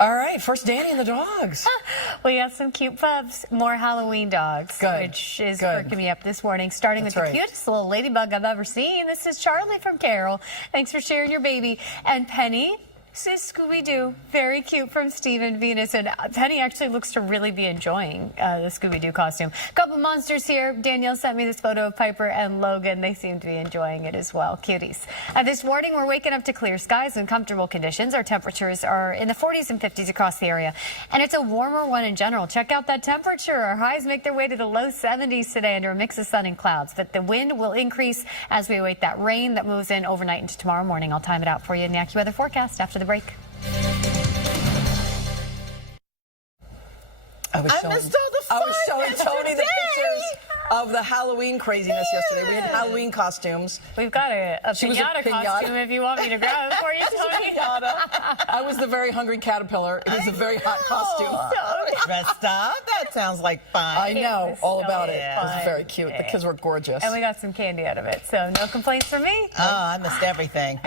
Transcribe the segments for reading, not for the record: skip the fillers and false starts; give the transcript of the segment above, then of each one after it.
All right, first Dani and the dogs. We got some cute pups, more Halloween dogs, which is perking me up this morning, starting with the cutest little ladybug I've ever seen. This is Charlie from Carol. Thanks for sharing your baby. And Penny is Scooby-Doo. Very cute from Stephen Venus. And Penny actually looks to really be enjoying the Scooby-Doo costume. Couple monsters here. Danielle sent me this photo of Piper and Logan. They seem to be enjoying it as well. Cuties. This morning, we're waking up to clear skies and comfortable conditions. Our temperatures are in the 40s and 50s across the area. And it's a warmer one in general. Check out that temperature. Our highs make their way to the low 70s today under a mix of sun and clouds. But the wind will increase as we await that rain that moves in overnight into tomorrow morning. I'll time it out for you in the AccuWeather forecast after the break. I was showing Tony the pictures of the Halloween craziness yesterday. We had Halloween costumes. We've got a pinata costume if you want me to grab it for you, Tony. I was the very hungry caterpillar. It was a very hot costume. Dressed up. That sounds like fun. I know all about it. It was very cute. The kids were gorgeous. And we got some candy out of it, so no complaints from me. Oh, I missed everything.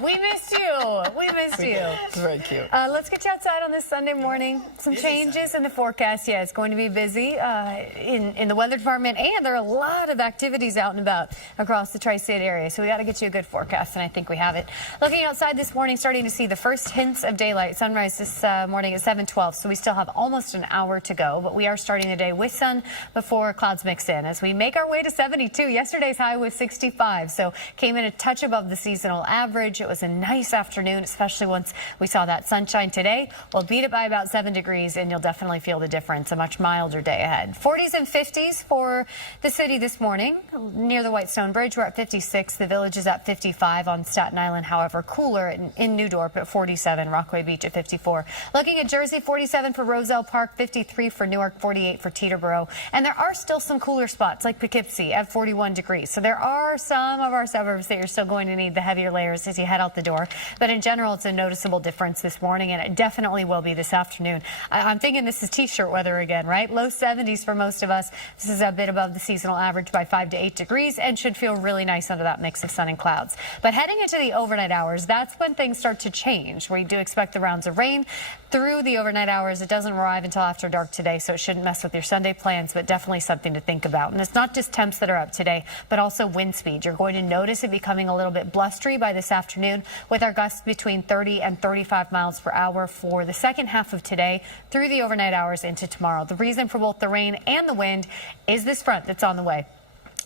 We missed you. We missed you. It's very cute. Let's get you outside on this Sunday morning. Some changes in the forecast. Yeah, it's going to be busy in the weather department, and there are a lot of activities out and about across the tri-state area. So we got to get you a good forecast, and I think we have it. Looking outside this morning, starting to see the first hints of daylight. Sunrise this morning at 7:12, so we still have almost an hour to go, but we are starting the day with sun before clouds mix in as we make our way to 72. Yesterday's high was 65, so came in a touch above the seasonal average. It was a nice afternoon, especially once we saw that sunshine today. We'll beat it by about 7 degrees, and you'll definitely feel the difference. A much milder day ahead. 40s and 50s for the city this morning. Near the Whitestone Bridge, we're at 56. The Village is at 55 on Staten Island. However, cooler in New Dorp at 47. Rockaway Beach at 54. Looking at Jersey, 47 for Roselle Park, 53 for Newark, 48 for Teterboro. And there are still some cooler spots like Poughkeepsie at 41 degrees. So there are some of our suburbs that you're still going to need the heavier layers as you head out the door. But in general, it's a noticeable difference this morning, and it definitely will be this afternoon. I'm thinking this is t-shirt weather again, right? Low 70s for most of us. This is a bit above the seasonal average by 5 to 8 degrees and should feel really nice under that mix of sun and clouds. But heading into the overnight hours, that's when things start to change. We do expect the rounds of rain through the overnight hours. It doesn't arrive until after dark today, so it shouldn't mess with your Sunday plans, but definitely something to think about. And it's not just temps that are up today, but also wind speed. You're going to notice it becoming a little bit blustery by this afternoon with our gusts between 30 and 35 miles per hour for the second half of today through the overnight hours into tomorrow. The reason for both the rain and the wind is this front that's on the way.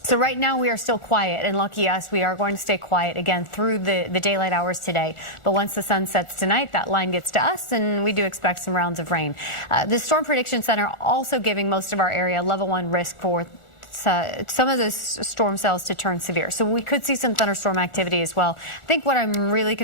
So right now we are still quiet, and lucky us, we are going to stay quiet again through the daylight hours today. But once the sun sets tonight, that line gets to us, and we do expect some rounds of rain. The Storm Prediction Center also giving most of our area level 1 risk for some of those storm cells to turn severe. So we could see some thunderstorm activity as well. I think what I'm really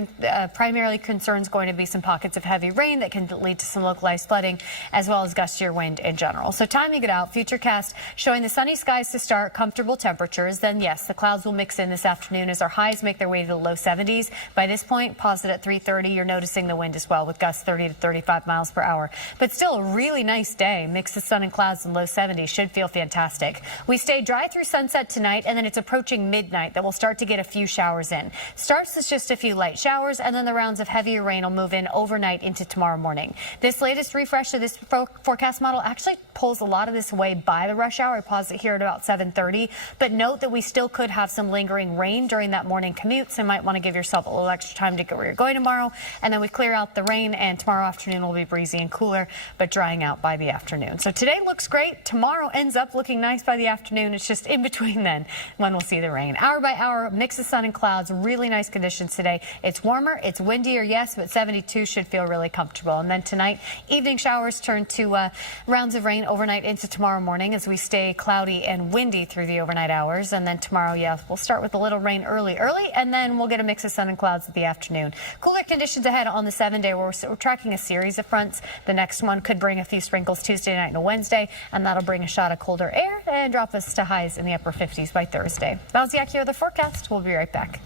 primarily concerned is going to be some pockets of heavy rain that can lead to some localized flooding, as well as gustier wind in general. So timing it out, Futurecast showing the sunny skies to start, comfortable temperatures. Then yes, the clouds will mix in this afternoon as our highs make their way to the low 70s. By this point, pause it at 3:30. You're noticing the wind as well with gusts 30 to 35 miles per hour. But still a really nice day. Mix of sun and clouds in low 70s should feel fantastic. We stay dry through sunset tonight, and then it's approaching midnight that we'll start to get a few showers in. Starts with just a few light showers, and then the rounds of heavier rain will move in overnight into tomorrow morning. This latest refresh of this forecast model actually pulls a lot of this away by the rush hour. I pause it here at about 7:30, but note that we still could have some lingering rain during that morning commute, so you might want to give yourself a little extra time to get where you're going tomorrow. And then we clear out the rain, and tomorrow afternoon will be breezy and cooler, but drying out by the afternoon. So today looks great. Tomorrow ends up looking nice by the afternoon. It's just in between then when we'll see the rain. Hour by hour, mix of sun and clouds, really nice conditions today. It's warmer, it's windier, yes, but 72 should feel really comfortable. And then tonight, evening showers turn to rounds of rain overnight into tomorrow morning as we stay cloudy and windy through the overnight hours. And then tomorrow, yes, we'll start with a little rain early, and then we'll get a mix of sun and clouds at the afternoon. Cooler conditions ahead on the 7-day. We're tracking a series of fronts. The next one could bring a few sprinkles Tuesday night and a Wednesday, and that'll bring a shot of colder air and drop us to highs in the upper 50s by Thursday. That was the AccuWeather forecast. We'll be right back.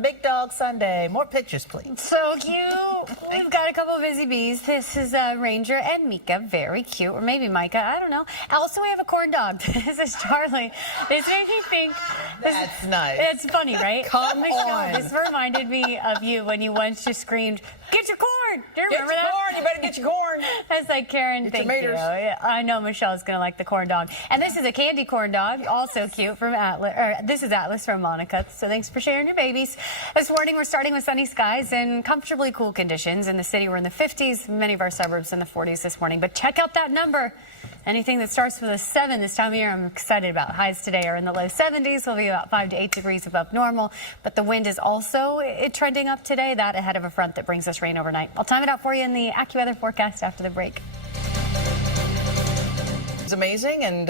Big Dog Sunday. More pictures, please. So cute. We've got a couple of busy bees. This is Ranger and Mika. Very cute. Or maybe Micah. I don't know. Also, we have a corn dog. This is Charlie. This makes me think That's nice. It's funny, right? Come Michelle, on. this reminded me of you when you once just screamed, "Get your corn!" Do you Get remember your that? corn. You better get your corn. I was like, Karen, Get thank your you. maters. Yeah, I know Michelle's going to like the corn dog. And this is a candy corn dog, also cute from Atlas. Or this is Atlas from Monica. So thanks for sharing your babies. This morning, we're starting with sunny skies and comfortably cool conditions. In the city, we're in the 50s, many of our suburbs in the 40s this morning. But check out that number. Anything that starts with a 7 this time of year, I'm excited about. Highs today are in the low 70s. We'll be about 5 to 8 degrees above normal. But the wind is also trending up today, that ahead of a front that brings us rain overnight. I'll time it out for you in the AccuWeather forecast after the break. It's amazing, and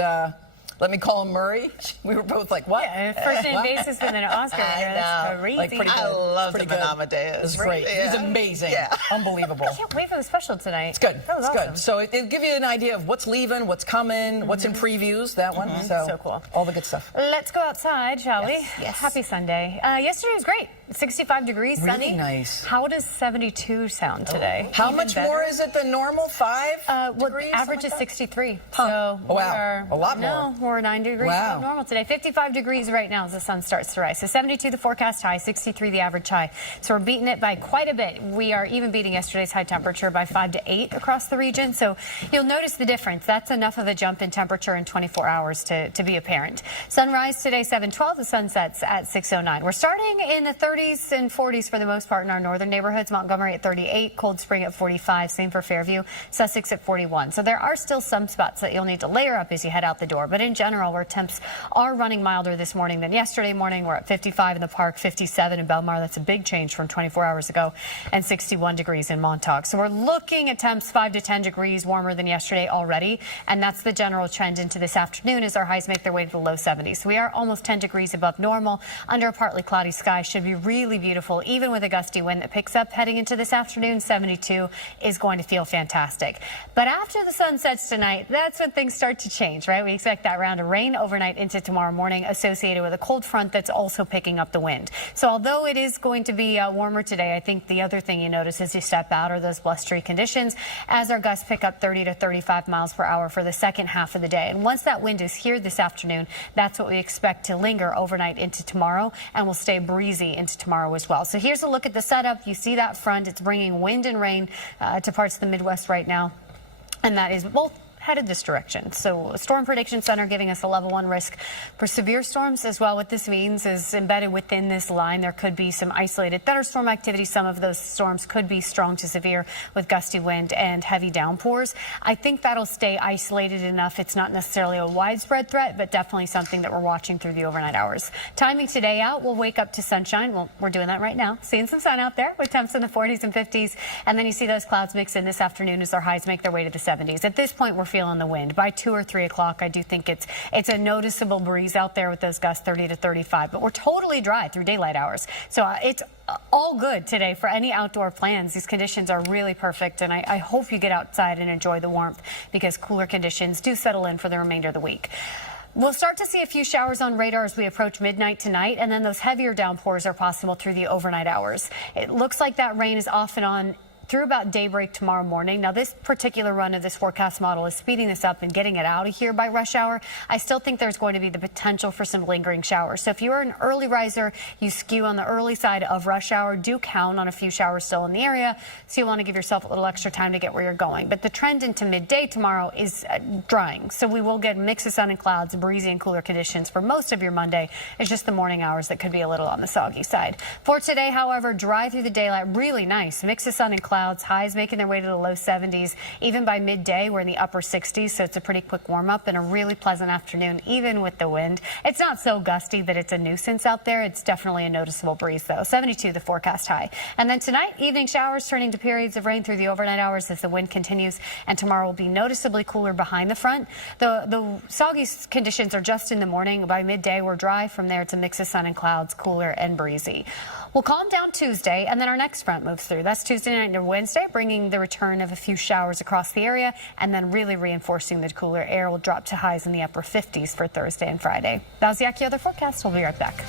let me call him Murray. We were both like, what? First name basis and then an Oscar winner. That's know. crazy. Like, pretty I good. love Pretty the good. Amadeus. It's great. Yeah. He's amazing. Yeah. Unbelievable. I can't wait for the special tonight. It's good. That was It's awesome. good. So it'll give you an idea of what's leaving, what's coming, what's in previews, that one. So cool. All the good stuff. Let's go outside, shall we? Yes. Happy Sunday. Yesterday was great. 65 degrees, Really sunny. nice. How does 72 sound today? How Even much better? more is it than normal? 5 Well, degrees? average something is like that? 63. Huh. So Oh, wow. we're- A lot no, more. we're 9 degrees Wow. above normal today. 55 degrees right now as the sun starts to rise. So 72 the forecast high, 63 the average high. So we're beating it by quite a bit. We are even beating yesterday's high temperature by 5 to 8 across the region. So you'll notice the difference. That's enough of a jump in temperature in 24 hours to be apparent. Sunrise today 7:12. The sun sets at 6:09. We're starting in the 30s and 40s for the most part in our northern neighborhoods. Montgomery at 38, Cold Spring at 45, same for Fairview, Sussex at 41. So there are still some spots that you'll need to layer up as you head out the door. But in general, where temps are running milder this morning than yesterday morning. We're at 55 in the park, 57 in Belmar. That's a big change from 24 hours ago, and 61 degrees in Montauk. So we're looking at temps 5 to 10 degrees warmer than yesterday already, and that's the general trend into this afternoon as our highs make their way to the low 70s. So we are almost 10 degrees above normal. Under a partly cloudy sky should be really beautiful, even with a gusty wind that picks up heading into this afternoon. 72 is going to feel fantastic. But after the sun sets tonight, that's when things start to change, right? We expect that round of rain overnight into tomorrow morning associated with a cold front that's also picking up the wind. So although it is going to be warmer today, I think the other thing you notice as you step out are those blustery conditions as our gusts pick up 30 to 35 miles per hour for the second half of the day. And once that wind is here this afternoon, that's what we expect to linger overnight into tomorrow and will stay breezy into tomorrow as well. So here's a look at the setup. You see that front. It's bringing wind and rain to parts of the Midwest right now. And that is both headed this direction. So Storm Prediction Center giving us a level 1 risk for severe storms as well. What this means is embedded within this line, there could be some isolated thunderstorm activity. Some of those storms could be strong to severe with gusty wind and heavy downpours. I think that'll stay isolated enough. It's not necessarily a widespread threat, but definitely something that we're watching through the overnight hours. Timing today out, we'll wake up to sunshine. Well, we're doing that right now. Seeing some sun out there with temps in the 40s and 50s. And then you see those clouds mix in this afternoon as our highs make their way to the 70s. At this point, we're feeling the wind. By 2 or 3 o'clock, I do think it's a noticeable breeze out there with those gusts 30 to 35. But we're totally dry through daylight hours. So it's all good today for any outdoor plans. These conditions are really perfect, and I hope you get outside and enjoy the warmth because cooler conditions do settle in for the remainder of the week. We'll start to see a few showers on radar as we approach midnight tonight, and then those heavier downpours are possible through the overnight hours. It looks like that rain is off and on through about daybreak tomorrow morning. Now, this particular run of this forecast model is speeding this up and getting it out of here by rush hour. I still think there's going to be the potential for some lingering showers. So if you're an early riser, you skew on the early side of rush hour, do count on a few showers still in the area. So you want to give yourself a little extra time to get where you're going. But the trend into midday tomorrow is drying. So we will get a mix of sun and clouds, breezy and cooler conditions for most of your Monday. It's just the morning hours that could be a little on the soggy side. For today, however, dry through the daylight, really nice. Mix of sun and clouds. Highs making their way to the low 70s. Even by midday, we're in the upper 60s, so it's a pretty quick warm-up and a really pleasant afternoon, even with the wind. It's not so gusty that it's a nuisance out there. It's definitely a noticeable breeze, though. 72, the forecast high. And then tonight, evening showers turning to periods of rain through the overnight hours as the wind continues, and tomorrow will be noticeably cooler behind the front. The soggy conditions are just in the morning. By midday, we're dry. From there, it's a mix of sun and clouds, cooler and breezy. We'll calm down Tuesday, and then our next front moves through. That's Tuesday night into Wednesday, bringing the return of a few showers across the area, and then really reinforcing the cooler air. Will drop to highs in the upper 50s for Thursday and Friday. That was the AccuWeather forecast. We'll be right back.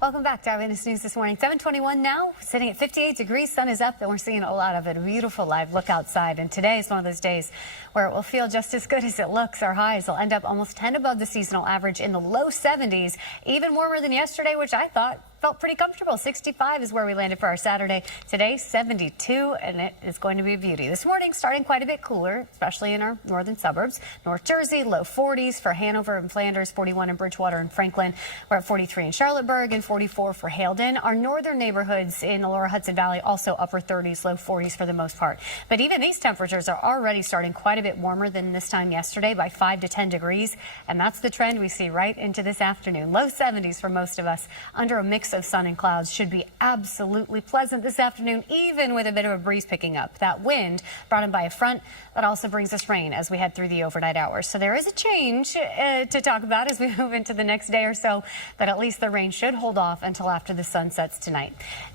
Welcome back to Eyewitness News this morning. 7:21 now, sitting at 58 degrees. Sun is up, and we're seeing a lot of it. A beautiful live look outside. And today is one of those days where it will feel just as good as it looks. Our highs will end up almost 10 above the seasonal average in the low 70s. Even warmer than yesterday, which I thought felt pretty comfortable. 65 is where we landed for our Saturday. Today, 72, and it is going to be a beauty. This morning, starting quite a bit cooler, especially in our northern suburbs. North Jersey, low 40s for Hanover and Flanders, 41 in Bridgewater and Franklin. We're at 43 in Charlotteburg and 44 for Haledon. Our northern neighborhoods in the lower Hudson Valley, also upper 30s, low 40s for the most part. But even these temperatures are already starting quite a bit warmer than this time yesterday by 5 to 10 degrees. And that's the trend we see right into this afternoon. Low 70s for most of us under a mix of sun and clouds. Should be absolutely pleasant this afternoon, even with a bit of a breeze picking up. That wind brought in by a front that also brings us rain as we head through the overnight hours. So there is a change to talk about as we move into the next day or so, but at least the rain should hold off until after the sun sets tonight.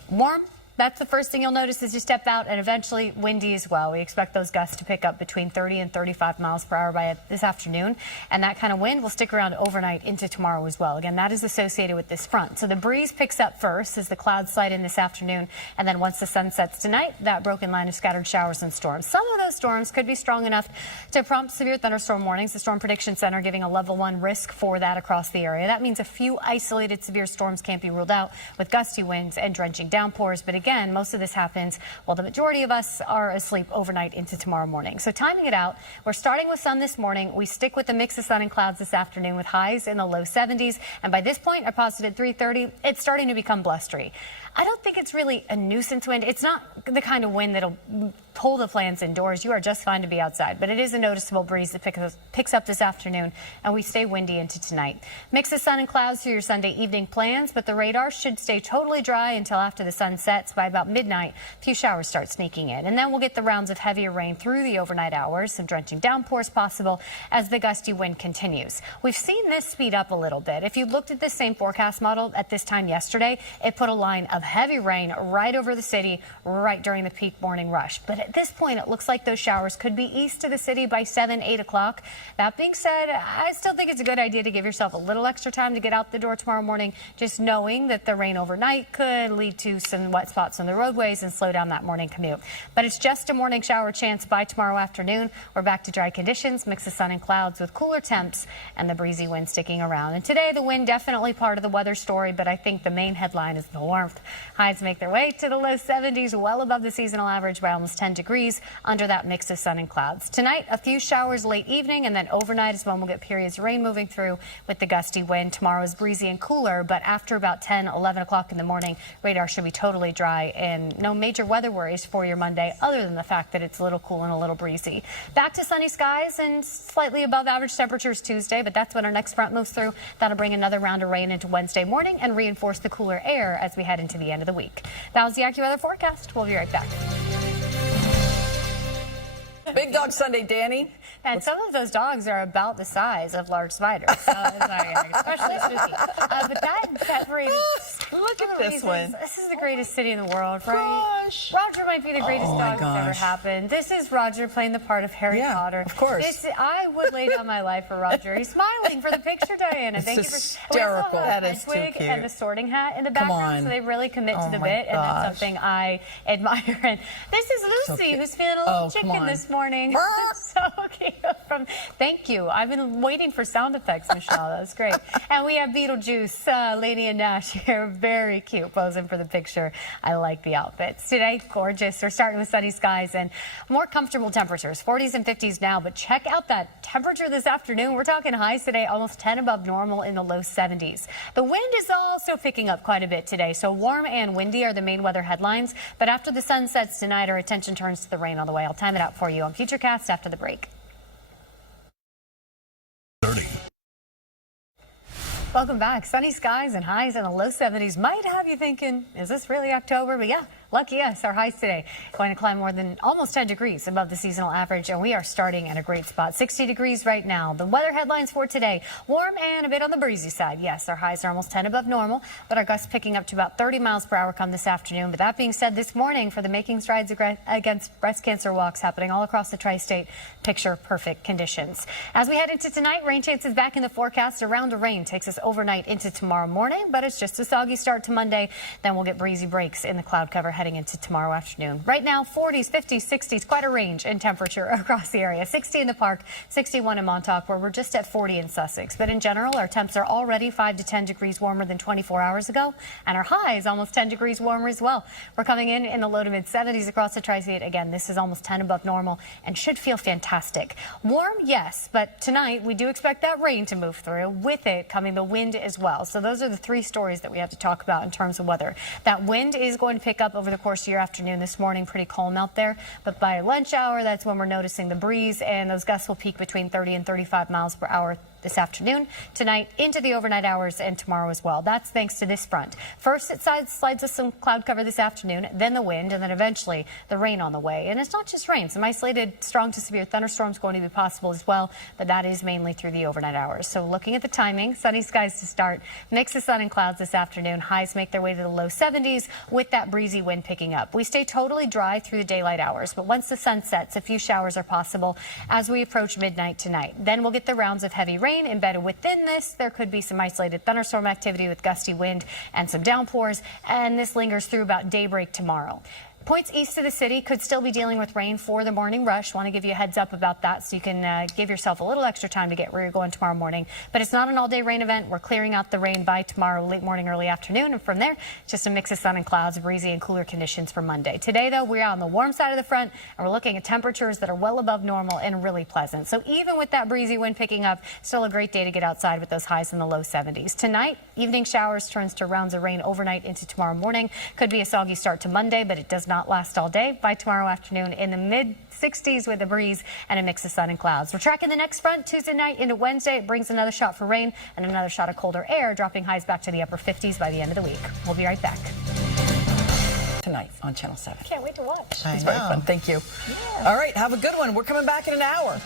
Warm. That's the first thing you'll notice as you step out, and eventually windy as well. We expect those gusts to pick up between 30 and 35 miles per hour by this afternoon, and that kind of wind will stick around overnight into tomorrow as well. Again, that is associated with this front. So the breeze picks up first as the clouds slide in this afternoon, and then once the sun sets tonight, that broken line of scattered showers and storms. Some of those storms could be strong enough to prompt severe thunderstorm warnings. The Storm Prediction Center giving a level 1 risk for that across the area. That means a few isolated severe storms can't be ruled out with gusty winds and drenching downpours, but again, most of this happens while the majority of us are asleep overnight into tomorrow morning. So timing it out, we're starting with sun this morning. We stick with the mix of sun and clouds this afternoon with highs in the low 70s. And by this point, I posted at 3:30, it's starting to become blustery. I don't think it's really a nuisance wind. It's not the kind of wind that'll pull the plants indoors. You are just fine to be outside, but it is a noticeable breeze that picks up this afternoon, and we stay windy into tonight. Mix of sun and clouds for your Sunday evening plans, but the radar should stay totally dry until after the sun sets. By about midnight, a few showers start sneaking in, and then we'll get the rounds of heavier rain through the overnight hours, some drenching downpours possible as the gusty wind continues. We've seen this speed up a little bit. If you looked at this same forecast model at this time yesterday, it put a line of heavy rain right over the city right during the peak morning rush. But at this point, it looks like those showers could be east of the city by 7, 8 o'clock. That being said, I still think it's a good idea to give yourself a little extra time to get out the door tomorrow morning, just knowing that the rain overnight could lead to some wet spots on the roadways and slow down that morning commute. But it's just a morning shower chance by tomorrow afternoon. We're back to dry conditions, mix of sun and clouds with cooler temps and the breezy wind sticking around. And today, the wind definitely part of the weather story, but I think the main headline is the warmth. Highs make their way to the low 70s, well above the seasonal average by almost 10 degrees under that mix of sun and clouds. Tonight, a few showers late evening, and then overnight is when we'll get periods of rain moving through with the gusty wind. Tomorrow is breezy and cooler, but after about 10, 11 o'clock in the morning, radar should be totally dry and no major weather worries for your Monday other than the fact that it's a little cool and a little breezy. Back to sunny skies and slightly above average temperatures Tuesday, but that's when our next front moves through. That'll bring another round of rain into Wednesday morning and reinforce the cooler air as we head into the end of the week. That was the AccuWeather forecast. We'll be right back. Big Dog Sunday, Dani. And some of those dogs are about the size of large spiders, so especially spooky. But that breed Look at this one. This is the greatest city in the world, right? Gosh. Roger might be the greatest dog that's ever gosh. happened. This is Roger playing the part of Harry Potter. Of course. I would lay down my life for Roger. He's smiling for the picture, Diana. Thank you for hysterical. That That is too twig cute. and the sorting hat in the background, on. so they really commit to the my bit, and that's gosh. something I admire. And this is Lucy, cute. who's feeling a little Oh, come chicken on. this morning. Brr. So cute. Thank you. I've been waiting for sound effects, Michelle. That's great. And we have Beetlejuice, Lady and Nash here. Very cute, posing for the picture. I like the outfits. Today, gorgeous. We're starting with sunny skies and more comfortable temperatures, 40s and 50s now. But check out that temperature this afternoon. We're talking highs today, almost 10 above normal in the low 70s. The wind is also picking up quite a bit today. So warm and windy are the main weather headlines. But after the sun sets tonight, our attention turns to the rain on the way. I'll time it out for you on Futurecast after the break. Welcome back. Sunny skies and highs in the low 70s might have you thinking, is this really October? But yeah, lucky us. Our highs today going to climb more than almost 10 degrees above the seasonal average, and we are starting at a great spot. 60 degrees right now. The weather headlines for today, warm and a bit on the breezy side. Yes, our highs are almost 10 above normal, but our gusts picking up to about 30 miles per hour come this afternoon. But that being said, this morning for the Making Strides Against Breast Cancer walks happening all across the tri-state, picture perfect conditions. As we head into tonight, rain chances back in the forecast. A round of rain takes us overnight into tomorrow morning, but it's just a soggy start to Monday. Then we'll get breezy breaks in the cloud cover heading into tomorrow afternoon. Right now, 40s, 50s, 60s, quite a range in temperature across the area. 60 in the park, 61 in Montauk, where we're just at 40 in Sussex. But in general, our temps are already 5 to 10 degrees warmer than 24 hours ago, and our high is almost 10 degrees warmer as well. We're coming in the low to mid 70s across the tri-state. Again, this is almost 10 above normal and should feel fantastic. Warm, yes, but tonight we do expect that rain to move through. With it coming the wind as well. So those are the three stories that we have to talk about in terms of weather. That wind is going to pick up over the course of your afternoon. This morning, pretty calm out there, but by lunch hour, that's when we're noticing the breeze, and those gusts will peak between 30 and 35 miles per hour this afternoon, tonight, into the overnight hours, and tomorrow as well. That's thanks to this front. First, it slides us some cloud cover this afternoon, then the wind, and then eventually the rain on the way. And it's not just rain. Some isolated strong to severe thunderstorms going to be possible as well, but that is mainly through the overnight hours. So looking at the timing, sunny skies to start, mix of sun and clouds this afternoon. Highs make their way to the low 70s with that breezy wind picking up. We stay totally dry through the daylight hours, but once the sun sets, a few showers are possible as we approach midnight tonight. Then we'll get the rounds of heavy rain. Embedded within this, there could be some isolated thunderstorm activity with gusty wind and some downpours, and this lingers through about daybreak tomorrow. Points east of the city could still be dealing with rain for the morning rush. Want to give you a heads up about that so you can give yourself a little extra time to get where you're going tomorrow morning. But it's not an all-day rain event. We're clearing out the rain by tomorrow late morning, early afternoon. And from there, just a mix of sun and clouds, breezy and cooler conditions for Monday. Today, though, we're on the warm side of the front, and we're looking at temperatures that are well above normal and really pleasant. So even with that breezy wind picking up, still a great day to get outside with those highs in the low 70s. Tonight, evening showers turns to rounds of rain overnight into tomorrow morning. Could be a soggy start to Monday, but it does not last all day. By tomorrow afternoon, in the mid 60s with a breeze and a mix of sun and clouds. We're tracking the next front Tuesday night into Wednesday. It brings another shot for rain and another shot of colder air, dropping highs back to the upper 50s by the end of the week. We'll be right back. Tonight on Channel 7. Can't wait to watch. It's very fun. Thank you. Yeah. All right, have a good one. We're coming back in an hour.